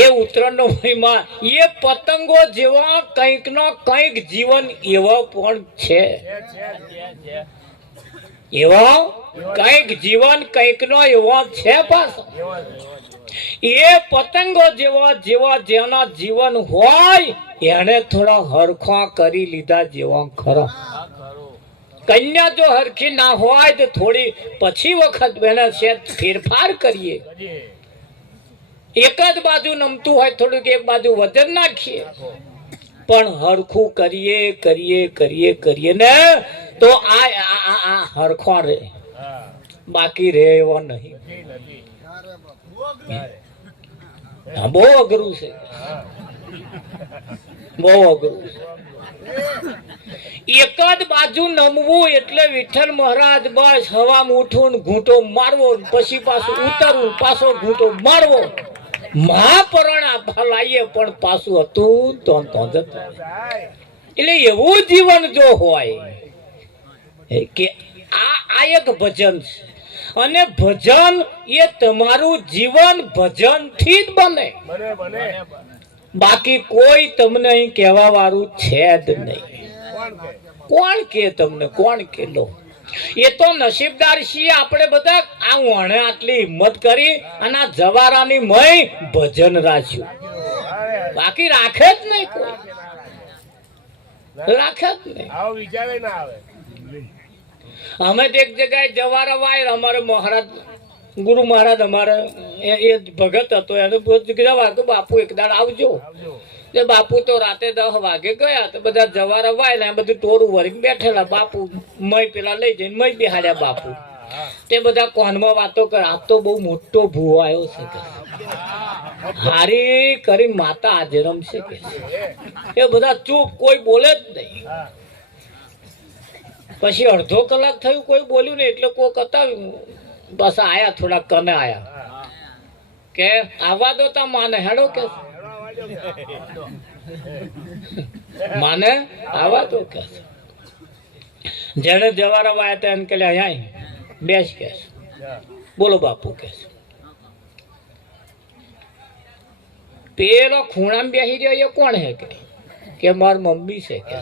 એ ઉત્તરાયણનો મહિમા એ પતંગો જેવા કંઈક નો કંઈક જીવન એવા પણ છે. એવા કંઈક જીવન કંઈક નો એવો છે પાછો. એ પતંગો જેવા જેના જીવન હોય એને થોડા હરખા કરી લીધા જેવા ખરા. કન્યા જો હરખી ના હોય તો થોડી પછી વખત એને ફેરફાર કરીએ. એક જ બાજુ નમતું હોય થોડુંક એક બાજુ વજન નાખીએ પણ હરખું કરીએ ને તો આ હરખો રે બાકી રે એવો નહીં. બહુ અઘરું છે બહુ અઘરું. એક જ બાજુ નમવું એટલે વિઠ્ઠલ મહારાજ બસ હવામાં ઉઠવું ઘૂંટો મારવો પછી પાછું ઉતરવું પાછો ઘૂંટો મારવો. મહાપરણ આભા લાવીએ પણ પાછું હતું તો જતું. એટલે એવું જીવન જો હોય કે આ એક ભજન છે અને ભજન એ તમારું જીવન ભજન થી જ બને. બાકી કોઈ તમને અહીં કહેવા વાળું છે જ નહીં. કોણ કે તમને કોણ કે લો એ તો નસીબદાર છીએ આપણે બધા આ વણે આટલી હિંમત કરી અને આ જવારાની મય ભજન રાખ્યું, બાકી રાખે જ નહીં, કોઈ રાખે જ નહીં. આવો વિચારે ના આવે. અમે તો એક જગ્યાએ જવારા વાયર અમારે મહારાજ ગુરુ મહારાજ અમારે એ ભગત હતો એને કીધા કે બાપુ એક દાડ આવજો. તે બાપુ તો રાતે 10 વાગે ગયા તો બધા જવારા વાયલા બધું ટોરું વળી બેઠેલા. બાપુ મય પેલા લઈ જઈને મય બેહાડ્યા. બાપુ તે બધા કોનમાં વાતો કરે આ તો બહુ મોટો ભૂવો આવ્યો છે કે હારી કરી માતા આજે રમશે કે એ બધા ચૂપ, કોઈ બોલે જ નહીં. પછી અડધો કલાક થયું કોઈ બોલ્યું નહીં એટલે કોક હતા બસ આયા, થોડા કને આયા કે આવવા દો તા માને હેડો કે માને આવા તો કે જેને જવારા વાયા હતા એને કે અહીંયા બેસ કે બોલો બાપુ કે પેલો ખૂણામાં બેસી રહ્યો એ કોણ હે કે મારી મમ્મી છે કે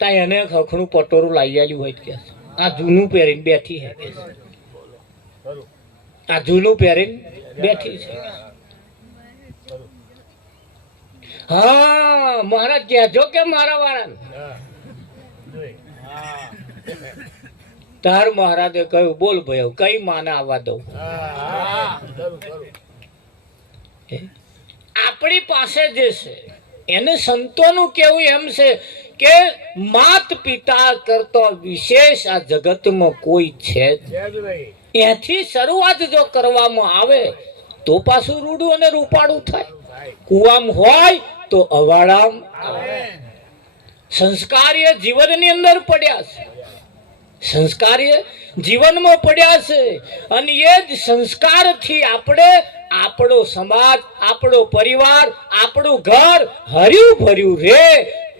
તા એને ખખણું પટોરું લાવી આલ્યું હોય કે આ જૂનું પહેરીને બેઠી હે કે આ જૂનું પહેરીને બેઠી છે. હા મહારાજ કહેજો કે મારા વાળા તાર મહારાજે કહ્યું બોલ ભાઈ કઈ માને આવવા દઉં. આપણી પાસે જે છે એને સંતોનું કેવું એમ છે કે માત પિતા કરતો વિશેષ આ જગતમાં કોઈ છે જ નહીં. એથી શરૂઆત જો કરવામાં આવે તો પાછું રૂડું અને રૂપાળું થાય. કુવામ હોય તો અવાડામ સંસ્કારીય જીવનની અંદર પડ્યા છે, સંસ્કારીય જીવનમાં પડ્યા છે અને એ જ સંસ્કારથી આપણે આપણો સમાજ, આપણો પરિવાર, આપણું ઘર હર્યું ભર્યું રે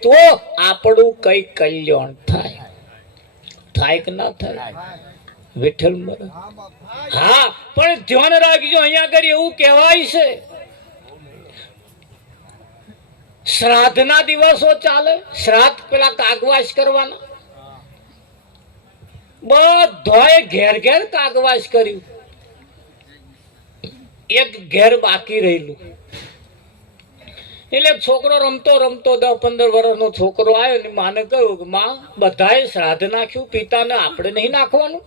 તો આપણું કઈ કલ્યાણ થાય. થાય કે ના થાય? વિઠ્ઠલ હા પણ ધ્યાન રાખજો અહીંયા આગળ એવું કહેવાય છે શ્રાદ્ધના દિવસો ચાલે, શ્રાદ્ધ પેલા કાગવાસ કરવાના, બધાએ ઘેર ઘેર કાગવાસ કર્યું, એક ઘેર બાકી રહેલું. એટલે છોકરો રમતો રમતો 10-15 વર્ષનો છોકરો આવ્યો ને માને કહ્યું કે માં બધાએ શ્રાદ્ધ નાખ્યું, પિતાને આપણે નહીં નાખવાનું.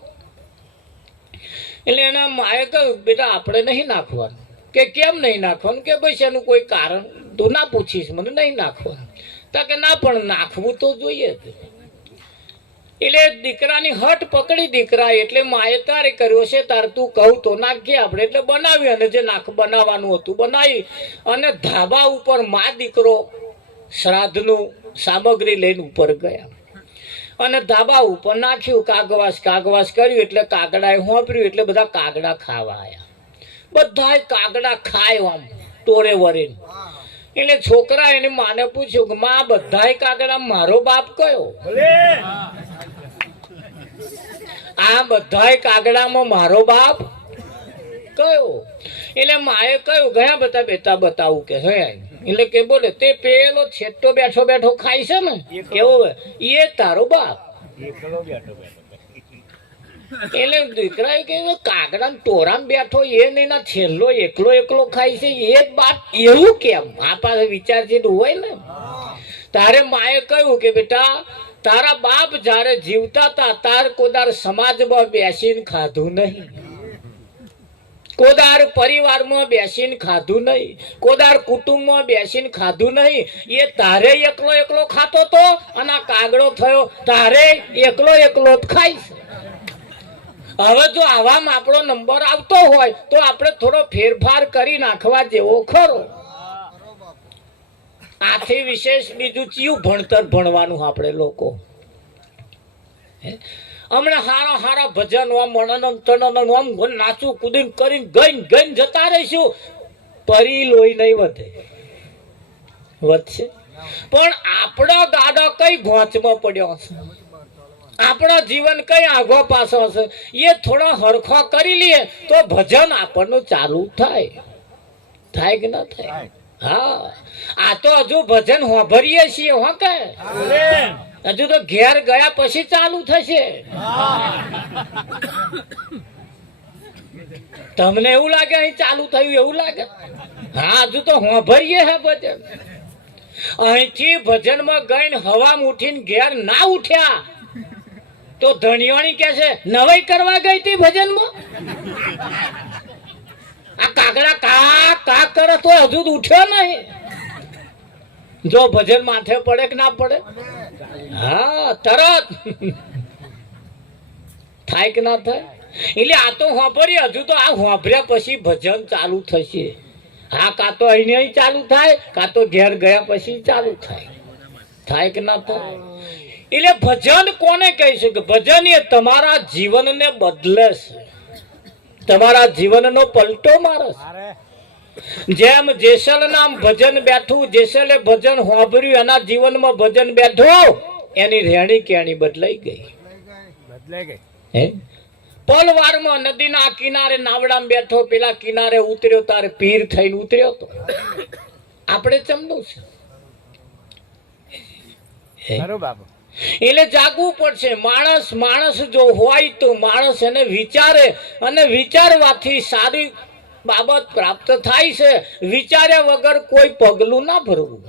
એટલે એના માએ કહ્યું બેટા આપણે નહીં નાખવાનું. કે કેમ નહીં નાખવાનું? કે ભાઈ એનું કોઈ કારણ તો ના પૂછીશ, મને નહીં નાખવાનું. તો કે ના પણ નાખવું તો જોઈએ. એટલે દીકરાની હટ પકડી દીકરા, એટલે માએ તારે કર્યો છે તાર તું કહું તો નાખીએ આપણે. એટલે બનાવ્યું અને જે બનાવવાનું હતું બનાવી અને ધાબા ઉપર મા દીકરો શ્રાદ્ધનું સામગ્રી લઈને ઉપર ગયા અને ધાબા ઉપર નાખ્યું, કાગવાસ કર્યું. એટલે કાગડાએ હોંપર્યું એટલે બધા કાગડા ખાવા આવ્યા. બધા કાગડા ખાય આમ ટોરે વરીને. એટલે છોકરા એને માને પૂછ્યું કે માં બધા કાગડા મારો બાપ કયો? આ બધા કાગડામાં મારો બાપ કયો? એટલે માએ કહ્યું ગયા બધા બેટા બતાવું કે હે. એટલે કે બોલે તે પેલો છેટો બેઠો બેઠો ખાય છે ને કેવો એ તારો બાપ. એટલે દીકરા કે કાગડા ટોરામાં બેઠો એ નહીં ના છેલ્લો એકલો ખાય છે એ જ બાપ? એવું કેમ? આ પાસે વિચારથી હોય ને. તારે માએ કહ્યું કે બેટા તારા બાપ જયારે જીવતા હતા તાર કોદાર સમાજમાં બેસીને ખાધું નહીં, કોદાર પરિવારમાં બેસીને ખાધું નહીં, કોદાર કુટુંબમાં બેસીને ખાધું નહીં. એ તારે એકલો ખાતો તો અને કાગડો થયો તારે એકલો જ ખાય. હવે જો આવામાં આપણો નંબર આવતો હોય તો આપણે થોડો ફેરફાર કરી નાખવા જેવો ખરો. આથી વિશેષ બીજું ચિયું ભણતર ભણવાનું આપણે લોકો. હમણાં હારા ભજન આમ નાચું કુદીન કરીને ગઈને જતા રહીશું, પરી લોહી નહીં વધશે. પણ આપણો ગાડો કઈ ઘોંચમાં પડ્યો હશે, આપણો જીવન કઈ આગો પાછો હશે, એ થોડો હરખો કરી લઈએ તો ભજન આપણનું ચાલુ થાય કે ના થાય? હા આ તો હજુ ભજન હોભરીએ છીએ હો કે હજુ તો ઘેર ગયા પછી ચાલુ થશે. તમને એવું લાગે અહીં ચાલુ થયું એવું લાગે? હા, હજુ તો હોભરીએ હે ભજન. અહીંથી ભજનમાં ગઈને હવામાં ઉઠીને ઘેર ના ઉઠ્યા તો ધણિયાણી કે છે નવાઈ કરવા ગઈ હતી ભજનમાં. આ કાગડા કાક કાક કરે તો હજુ ઉઠ્યો નહીં. જો ભજન માથે પડે કે ના પડે? હા, તરત થાય કે ના થાય? એટલે આ તો હોંભરી, હજુ તો આ હોંભર્યા પછી ભજન ચાલુ થશે. હા, કાં તો અહીં અહીં ચાલુ થાય, કાં તો ઘેર ગયા પછી ચાલુ થાય. થાય કે ના થાય? એટલે ભજન કોને કહી શકે? ભજન એ તમારા જીવનને બદલે છે, તમારા જીવનનો પલટો મારે છે. જેમ જેસલ નામ ભજન બેઠું, જેસલે ભજન હોંભર્યું, એના જીવનમાં ભજન બેઠું, એની રહેણી કેણી બદલાઈ ગઈ. હે, પલવારમાં નદીના કિનારે નાવડામાં બેઠો, પેલા કિનારે ઉતર્યો તારે પીર થઈને ઉતર્યો તો આપણે ચમનું છે. એટલે જાગવું પડશે. માણસ જો હોય તો માણસ એને વિચારે, અને વિચારવાથી સારી બાબત પ્રાપ્ત થાય છે. વિચાર્યા વગર કોઈ પગલું ના ભરવું,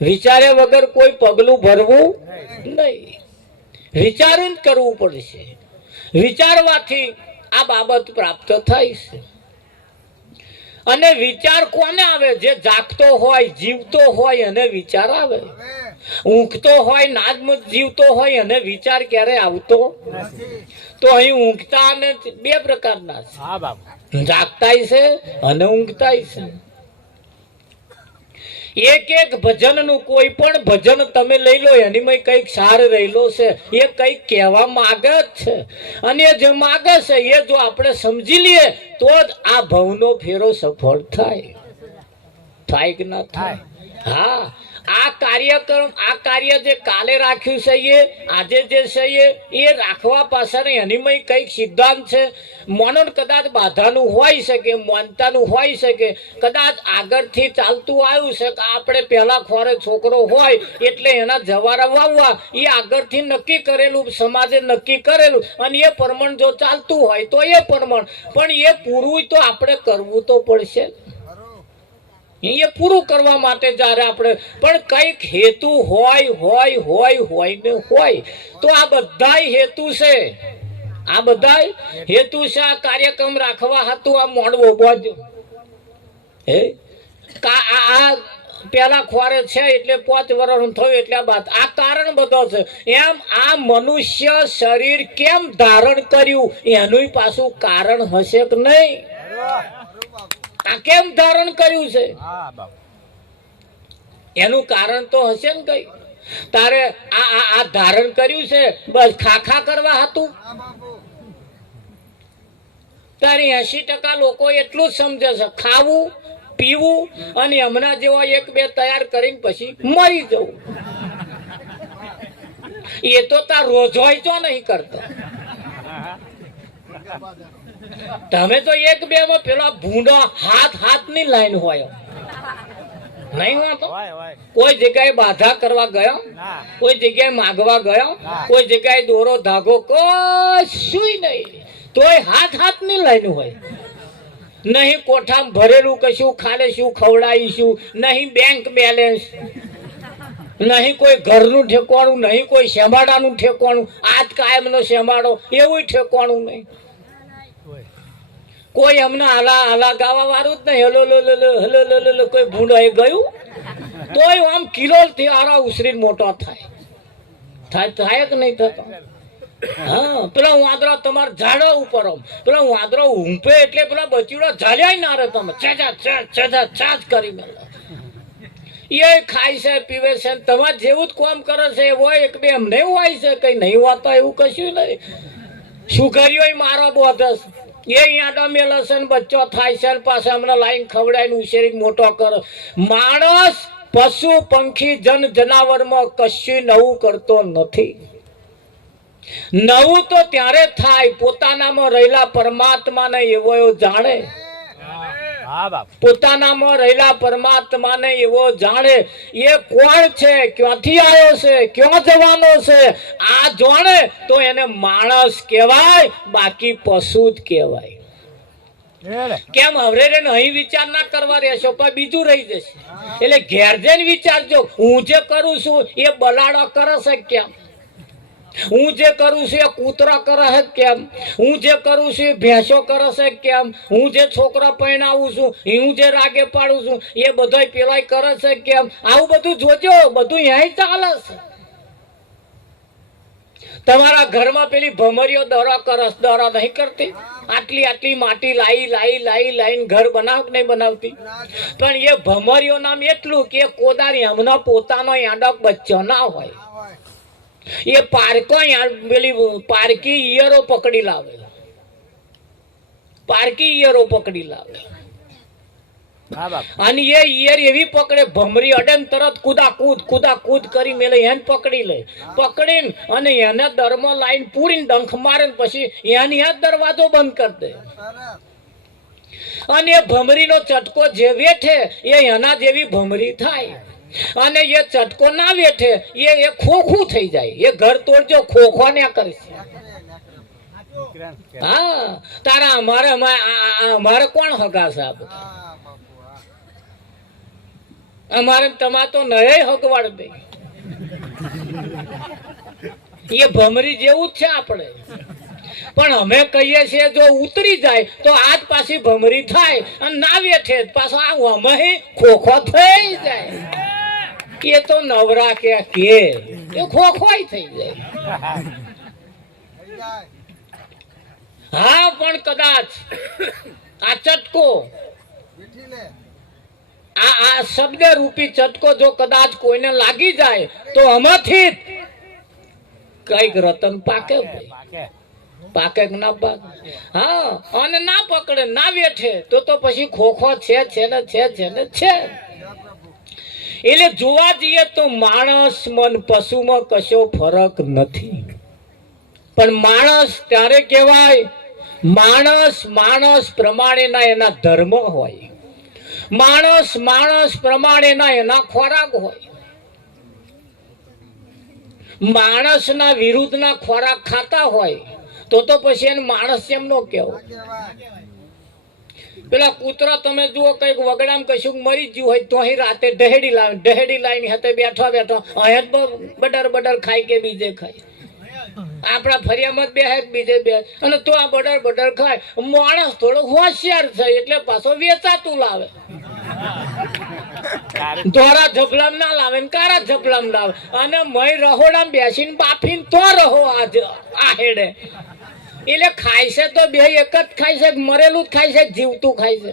વિચાર્યા વગર કોઈ પગલું ભરવું નહીં. વિચારીને કરવું પડશે. વિચારવાથી આ બાબત પ્રાપ્ત થાય છે. અને વિચાર કોને આવે? જે જાગતો હોય, જીવતો હોય એને વિચાર આવે. ઊંઘતો હોય, નાજમત જીવતો હોય અને વિચાર ક્યારે આવતો? તો અહીં ઊંઘતા અને બે પ્રકારના છે, જાગતાય છે અને ઊંઘતાય છે. એક ભજનનું કોઈ પણ ભજન તમે લઈ લો, એની કઈક સાર રહેલો છે. એ કઈક કહેવા માંગે જ છે, અને જે માંગે છે એ જો આપણે સમજી લઈએ તો જ આ ભવનો ફેરો સફળ થાય. થાય કે ના થાય? હા, આ કાર્યક્રમ, આ કાર્ય જે કાલે રાખ્યું છે, એ આજે જે છે એ રાખવા પાછળ એની કઈક સિદ્ધાંત છે. મનન કદાચ બાધાનું હોઈ શકે, માનતાનું હોઈ શકે, કદાચ આગળથી ચાલતું આવ્યું છે કે આપણે પહેલા ખોરે છોકરો હોય એટલે એના જવારા વાવવા, એ આગળથી નક્કી કરેલું, સમાજે નક્કી કરેલું, અને એ પ્રમાણ જો ચાલતું હોય તો એ પ્રમાણ. પણ એ પૂરું તો આપણે કરવું તો પડશે. એ પૂરું કરવા માટે જ્યારે આપણે પણ કઈક હેતુ હોય તો આ બધા હેતુ છે. આ બધા હેતુ છે. આ કાર્યક્રમ રાખવા હતું આ મોડવો બોજ આ પેલા ખોરે છે એટલે 5 વર્ષ થયું એટલે આ બાદ આ કારણ બધો છે. એમ આ મનુષ્ય શરીર કેમ ધારણ કર્યું એનું પાછું કારણ હશે કે નહીં? આ કેમ ધારણ કર્યું છે એનું કારણ તો હશે ને કઈ. તારે આ ધારણ કર્યું છે બસ ખાખા કરવા હતું? તારી 80% લોકો એટલું જ સમજે છે, ખાવું પીવું અને હમણાં જેવો 1-2 તૈયાર કરીને પછી મરી જવું. એ તો તાર રોજોય તો નહીં કરતા. તમે તો 1-2 માં પેલા ભૂંડો હાથની લાઈન હોય નહીં હોતો. કોઈ જગ્યાએ બાધા કરવા ગયો, કોઈ જગ્યાએ માગવા ગયો, કોઈ જગ્યાએ દોરો ધાગો કશું નહીં, તોય હાથની લાઈન હોય. નહીં કોઠામાં ભરેલું કશું, ખાલે શું ખવડાવીશું, નહીં બેંક બેલેન્સ, નહીં કોઈ ઘરનું ઠેકવાનું, નહીં કોઈ શેમાડાનું ઠેકવાનું, આજ કાયમનો શેમાડો એવું ઠેકવાનું નહીં. કોઈ અમને હાલા ગાવા વાળું જ નહીં. હલો કોઈ ભૂંડો એ ગયું તોય આમ કિલો થી આરા ઉસરી મોટો થાય કે નહીં થતો? હા, પેલા વાંદરા તમારા ઝાડા ઉપર, પેલા વાંદરો ઊંપે એટલે પેલા બચીડો ઝાલ્યા ના રે. તમે ચાચ કરી મેળો. એ ખાય છે, પીવે છે, તમારે જેવું જ કામ કરે છે. હોય 1-2 એમ નહીં હોય છે, કઈ નહીં હોતા એવું કશું નહીં. શું કર્યું મારો બોધસ એ યાદો મેલે છે ને બચ્ચો થાય છે, પાછા હમણાં લાઈન ખવડાવીને ઉછેરી મોટો કરો. માણસ પશુ પંખી જનાવરમાં કશું નવું કરતો નથી. નવું તો ત્યારે થાય પોતાનામાં રહેલા પરમાત્માને એવો જાણે. પોતાનામાં રહેલા પરમાત્માને એવો જાણે, એ કોણ છે, ક્યાંથી આવ્યો છે, ક્યાં જવાનો છે, આ જાણે તો એને માણસ કહેવાય, બાકી પશુ જ કહેવાય. કેમ હવે અહીં વિચાર ના કરવા રહેશો, પણ બીજું રહી જશે. એટલે ઘેર જઈને વિચારજો, હું જે કરું છું એ બલાડો કરે છે કેમ, હું જે કરું છું એ કૂતરા કરે છે કેમ, હું જે કરું છું એ ભેંસો કરે છે કેમ, હું જે છોકરા પરણાવું છું, હું જે રાગે પાડું છું એ બધા પેલા કરે છે કેમ. આવું બધું જોજો, બધું અહીં ચાલે છે. તમારા ઘરમાં પેલી ભમરીઓ દરા કરસ, દરા નહીં કરતી? આટલી આટલી માટી લાઈને ઘર બનાવ નહીં બનાવતી? પણ એ ભમરીઓ નામ એટલું કે કોદારી હમણાં પોતાનો યાંડક બચ્ચો ના હોય, એ પેલી પારકી ઈયરો પકડી લાવે, પારકી ઈયરો પકડી લાવે. અને એ ઈયર એવી પકડે, ભમરી અડે તરત કુદા કરી મેલે એને પકડી લે, પકડીને અને એને દરમાં લાઈન પૂરીને ડંખ મારે, પછી એની આ દરવાજો બંધ કરી દે. અને એ ભમરીનો ચટકો જે વેઠે એ એના જેવી ભમરી થાય, અને એ ચટકો ના વેઠે એ ખોખું થઈ જાય. એ ઘર તોડજો, ખોખો ને કરશે. હા, તારા અમારે કોણ હગા છે? અમારે તમારે તો નય હગવાડ દે. એ ભમરી જેવું જ છે આપણે. પણ અમે કહીએ છીએ જો ઉતરી જાય તો આજ પાછી ભમરી થાય, અને ના વેઠે પાછો આ અમે ખોખો થઈ જાય. એ તો નવરા કે એ ખોખોય થઈ જાય. હા, પણ કદાચ આ ચટકો, આ શબ્દ રૂપી ચટકો જો કદાચ કોઈને લાગી જાય તો આમાંથી કઈક રતન પાકે, પાકે ના પાકે. હા, અને ના પકડે, ના વેઠે તો પછી ખોખો છે ને છે. એટલે જોવા જઈએ તો માણસ મન પશુમાં કશો ફરક નથી. પણ માણસ ત્યારે કહેવાય, માણસ પ્રમાણેના એના ધર્મ હોય, માણસ પ્રમાણેના એના ખોરાક હોય. માણસના વિરુદ્ધના ખોરાક ખાતા હોય તો પછી એને માણસ એમ નો કહેવો. પેલા કૂતરા તમે જુઓ, કઈક વગડામ કશું મરી ગયું હોય તો અહીં રાતે ડહેડી લાવીને હાથે બેઠા અહીંયા બડર ખાય કે બીજે ખાય. આપણા ફરિયામાં બે બીજે બે, અને તો આ બડર ખાય. માણસ થોડો હોશિયાર છે એટલે પાછો વેચાતું લાવે. ધોરા ઝપલામ ના લાવે ને કારા ઝપલામ લાવે, અને મય રહોડામ બેસીને બાફીને તો રહો આ હેડે. એટલે ખાય છે તો બે એક જ ખાય છે, મરેલું જ ખાય છે, જીવતું ખાય છે.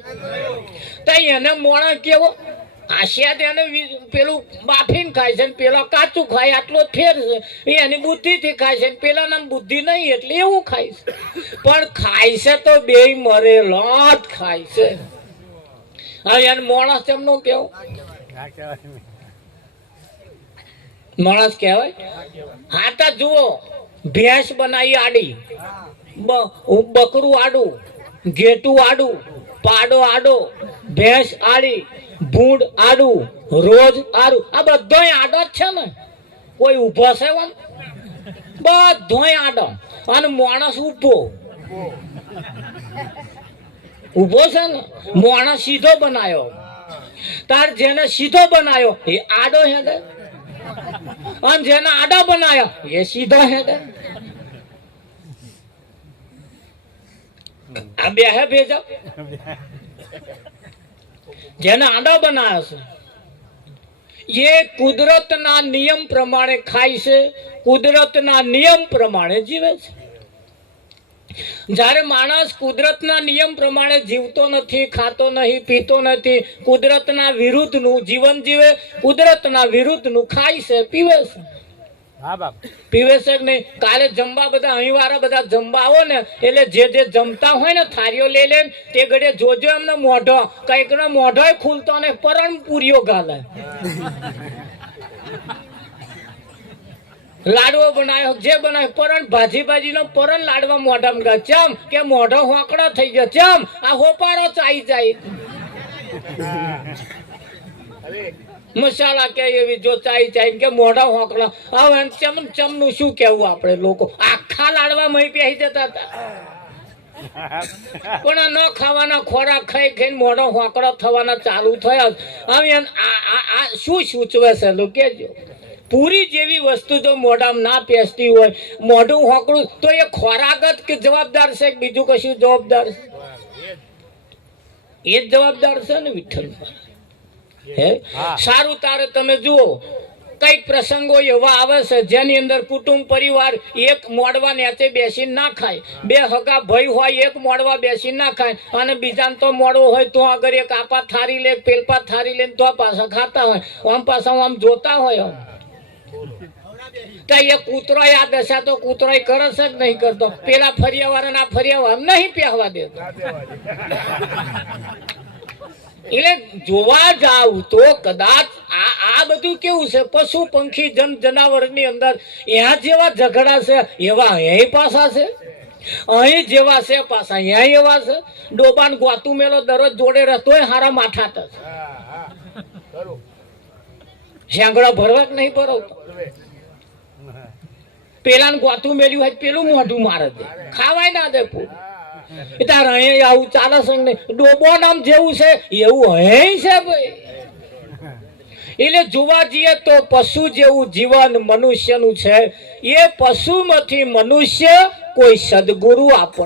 તો એને મોણા કેવો આશિયાત એને પેલું બાફીને ખાય છે, પેલો કાચું ખાય, આટલો ફેર છે. એની બુદ્ધિથી ખાય છે, પેલા નામ બુદ્ધિ નહીં એટલે એવું ખાય છે. પણ ખાય છે તો બે મરેલો જ ખાય છે. હવે એને માણસ એમનું કેવું? માણસ કહેવાય? હા, તો જુઓ, ભેંસ બનાવી આડી, બકરું આડું, ઘેટું આડું, પાડો આડો, ભેંસ આડી, ભૂંડ આડું, રોજ આડું. આ બધો આડો જ છે ને. કોઈ ઉભો છે? બધો આડો. અને માણસ ઉભો છે ને. માણસ સીધો બનાયો, તાર જેને સીધો બનાયો એ આડો હેડે, અને જેને આડો બનાયો એ સીધો હેડે. આ બે હે ભેજા. જેને આડો બનાવ્યો છે એ કુદરતના નિયમ પ્રમાણે ખાય છે, કુદરતના નિયમ પ્રમાણે જીવે છે. જ્યારે માણસ કુદરતના નિયમ પ્રમાણે જીવતો નથી, ખાતો નહીં, પીતો નથી, કુદરતના વિરુદ્ધનું જીવન જીવે, કુદરતના વિરુદ્ધનું ખાય છે, પીવે છે. પીવે છે કે નહીં? કાલે જમવા બધા અહીં વાળા બધા જમવા આવો ને, એટલે જે જમતા હોય ને થાળીઓ લઈ લે, તે ઘડે જોજો એમને મોઢો, કઈક નો મોઢો ખુલતો ને પરણ પૂરીઓ ગાલે. લાડવો બનાવ્યો, જે બનાવ્યો પરણ, ભાજી નો પરણ લાડવા મોઢામાં ગયા. ચમ કે મોઢો હોકડો થઈ ગયો. ચમ આ હોપારો ચાઈ જાય. મસાલા કે એવી જો ચાઈ ચાઈ કે મોઢા હોકલા હવે ચમનું શું કેવું આપણે લોકો આખા લાડવા મહી પહેરી જતા હતા પણ આ ન ખાવાના ખોરાક ખાઈ ખાઈને મોઢા હોકળા થવાના ચાલુ થયા હવે આ શું સૂચવે છે લોકો કેજો પૂરી જેવી વસ્તુ જો મોઢામાં ના પેસતી હોય મોઢું હોકળું તો એ ખોરાક જ કે જવાબદાર છે કે બીજું કશું જવાબદાર છે એ જ જવાબદાર છે ને વિઠ્ઠલ હે સારું તારે તમે જુઓ કઈક પ્રસંગો એવા આવે છે જેની અંદર કુટુંબ પરિવાર એક મોડવા નેચે બેસીને ના ખાય બે હગા ભાઈ હોય એક મોડવા બેસીને ના ખાય અને બીજાને તો મોડવો હોય તો આગળ એક આપા થારી લે પેલપા થારી લે તો પાછા ખાતા હોય આમ પાછા આમ જોતા હોય આમ તો એ કૂતરો આ દશા તો કૂતરો કરે છે જ નહીં કરતો પેલા ફરિયા વાળા ના ફરિયા વાળા નહીં પહેવા દેતો એટલે જોવા જાવ તો કદાચ આ બધું કેવું છે પશુ પંખી જનાવર ની અંદર ત્યાં જેવા ઝઘડા છે એવા અહીં પાછા છે અહીં જેવા છે પાછા અહીંયા એવા છે ડોબાન ગોતું મેલો દરરોજ જોડે રહેતોય હારા માઠા થશે શેંગડા ભરવા જ નહીં ભરવતો પેલા ને ગોતું મેલ્યું હોય પેલું મોઢું મારે દે ખાવાય ના દે પૂરું તારે અહીંયા આવું ચાલે છે ને ડોબો નામ જેવું છે એવું અહીં છે ભાઈ એટલે જોવા જઈએ તો પશુ જેવું જીવન મનુષ્યનું છે એ પશુમાંથી મનુષ્ય કોઈ સદગુરુ આપણને